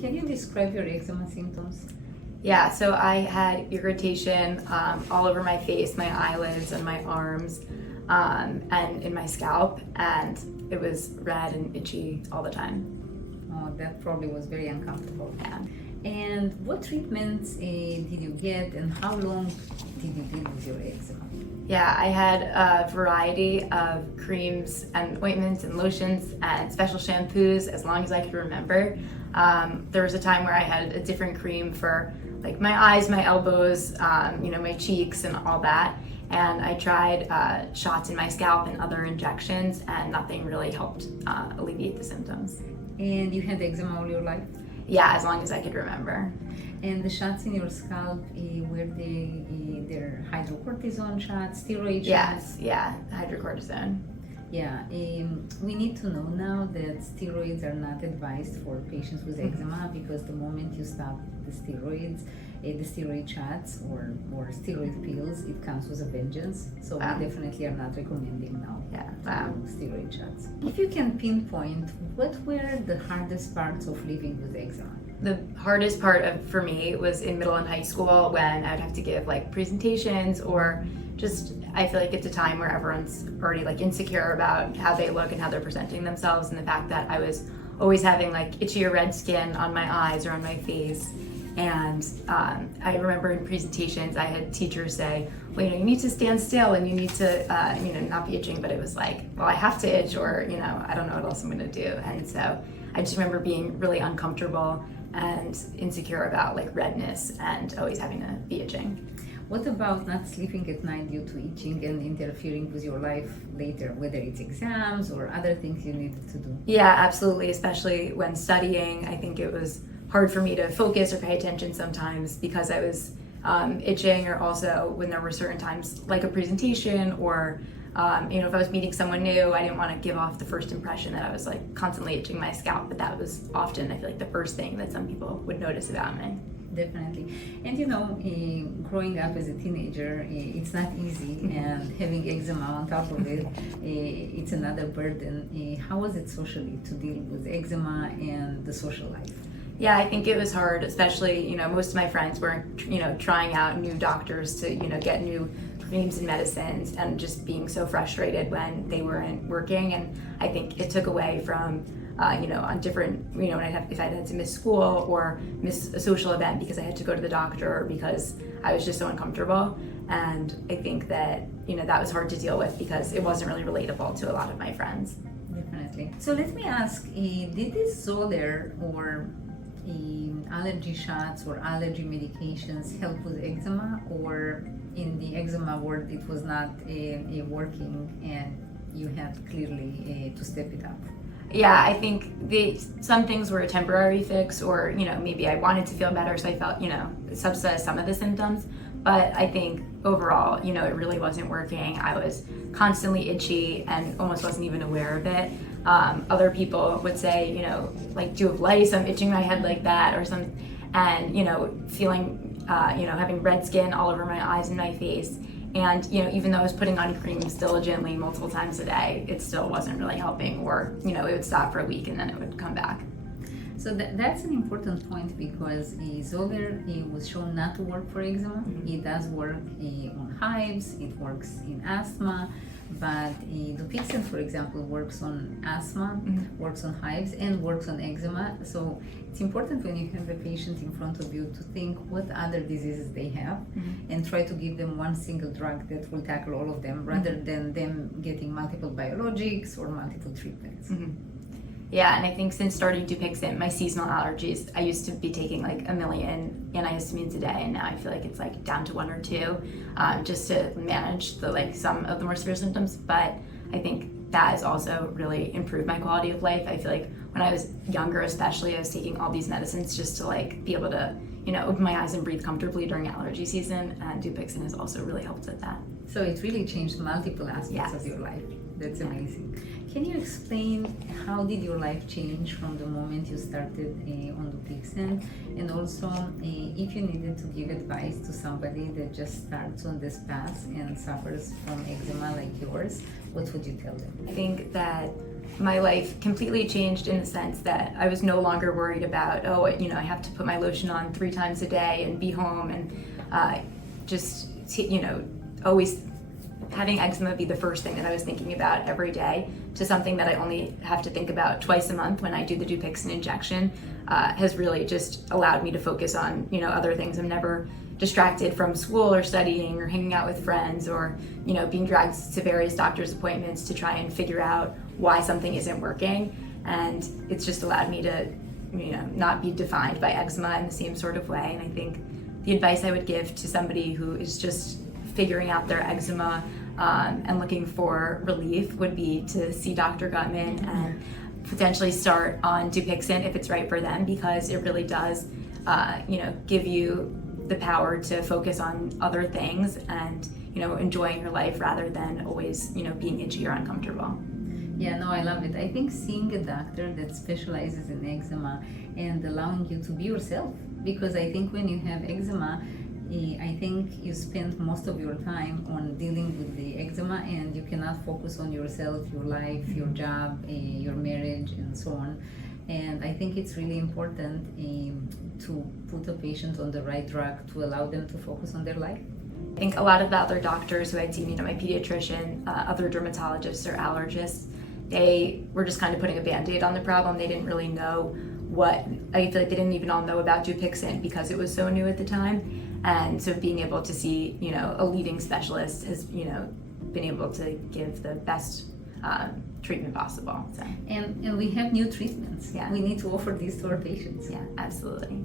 can you describe your eczema symptoms? Yeah, so I had irritation all over my face, my eyelids, and my arms, and in my scalp, and it was red and itchy all the time. Oh, that probably was very uncomfortable. Yeah. And what treatments did you get, and how long did you deal with your eczema? Yeah, I had a variety of creams and ointments and lotions and special shampoos as long as I could remember. There was a time where I had a different cream for like my eyes, my elbows, my cheeks and all that. And I tried shots in my scalp and other injections, and nothing really helped alleviate the symptoms. And you had eczema all your life? Yeah, as long as I could remember. And the shots in your scalp, were they're hydrocortisone shots, steroid shots? Yes, yeah, hydrocortisone. Yeah, we need to know now that steroids are not advised for patients with eczema, because the moment you stop the steroids, the steroid shots or steroid pills, it comes with a vengeance. So we definitely are not recommending now steroid shots. If you can pinpoint, what were the hardest parts of living with eczema? The hardest part for me was in middle and high school, when I'd have to give like presentations, or just I feel like it's a time where everyone's already like insecure about how they look and how they're presenting themselves, and the fact that I was always having like itchy or red skin on my eyes or on my face. And I remember in presentations I had teachers say, well, you need to stand still and you need to not be itching, but it was like, well, I have to itch, or I don't know what else I'm going to do. And so I just remember being really uncomfortable and insecure about like redness and always having to be itching. What about not sleeping at night due to itching and interfering with your life later, whether it's exams or other things you needed to do? Yeah, absolutely, especially when studying. I think it was hard for me to focus or pay attention sometimes because I was itching, or also when there were certain times like a presentation, or if I was meeting someone new, I didn't want to give off the first impression that I was like constantly itching my scalp, but that was often, I feel like, the first thing that some people would notice about me. Definitely. And growing up as a teenager, it's not easy, and having eczema on top of it, it's another burden. How was it socially to deal with eczema and the social life? Yeah, I think it was hard, especially, most of my friends were, trying out new doctors to, get new creams and medicines, and just being so frustrated when they weren't working. And I think it took away from, on different, if I had to miss school or miss a social event because I had to go to the doctor, or because I was just so uncomfortable. And I think that, that was hard to deal with because it wasn't really relatable to a lot of my friends. Definitely. So let me ask, did this Xolair or allergy shots or allergy medications help with eczema, or in the eczema world it was not working and you had clearly to step it up? Yeah, I think some things were a temporary fix, or maybe I wanted to feel better, so I felt subsidized some of the symptoms. But I think overall, it really wasn't working. I was constantly itchy and almost wasn't even aware of it. Other people would say, like, do you have lice? I'm itching my head like that, or some, and feeling, having red skin all over my eyes and my face. And even though I was putting on creams diligently multiple times a day, it still wasn't really helping, or it would stop for a week and then it would come back. So that's an important point, because Xolair was shown not to work for eczema. It does work on hives, it works in asthma, but Dupixent, for example, works on asthma, works on hives, and works on eczema. So it's important when you have a patient in front of you to think what other diseases they have, and try to give them one single drug that will tackle all of them, rather than them getting multiple biologics or multiple treatments. Yeah, and I think since starting Dupixent, my seasonal allergies, I used to be taking like 1 million antihistamines a day, and now I feel like it's like down to 1 or 2, just to manage some of the more severe symptoms. But I think that has also really improved my quality of life. I feel like when I was younger, especially, I was taking all these medicines just to be able to, open my eyes and breathe comfortably during allergy season, and Dupixent has also really helped with that. So it really changed multiple aspects of your life. That's amazing. Can you explain how did your life change from the moment you started on Dupixent, and also if you needed to give advice to somebody that just starts on this path and suffers from eczema like yours, what would you tell them? I think that my life completely changed in the sense that I was no longer worried about, I have to put my lotion on 3 times a day and be home, and always having eczema be the first thing that I was thinking about every day, to something that I only have to think about twice a month when I do the Dupixent injection, has really just allowed me to focus on, other things. I'm never distracted from school or studying or hanging out with friends, or, being dragged to various doctor's appointments to try and figure out why something isn't working. And it's just allowed me to, not be defined by eczema in the same sort of way. And I think the advice I would give to somebody who is just figuring out their eczema and looking for relief would be to see Dr. Guttman and potentially start on Dupixent if it's right for them, because it really does, give you the power to focus on other things and, enjoying your life rather than always, being itchy or uncomfortable. Yeah, no, I love it. I think seeing a doctor that specializes in eczema and allowing you to be yourself, because I think when you have eczema, I think you spend most of your time on dealing with the eczema, and you cannot focus on yourself, your life, your job, your marriage, and so on. And I think it's really important to put a patient on the right drug to allow them to focus on their life. I think a lot of the other doctors who I'd seen, my pediatrician, other dermatologists or allergists, they were just kind of putting a Band-Aid on the problem. They didn't really know I feel like they didn't even all know about Dupixent because it was so new at the time. And so being able to see, a leading specialist has, been able to give the best treatment possible. So. And we have new treatments. Yeah. We need to offer these to our patients. Yeah, absolutely.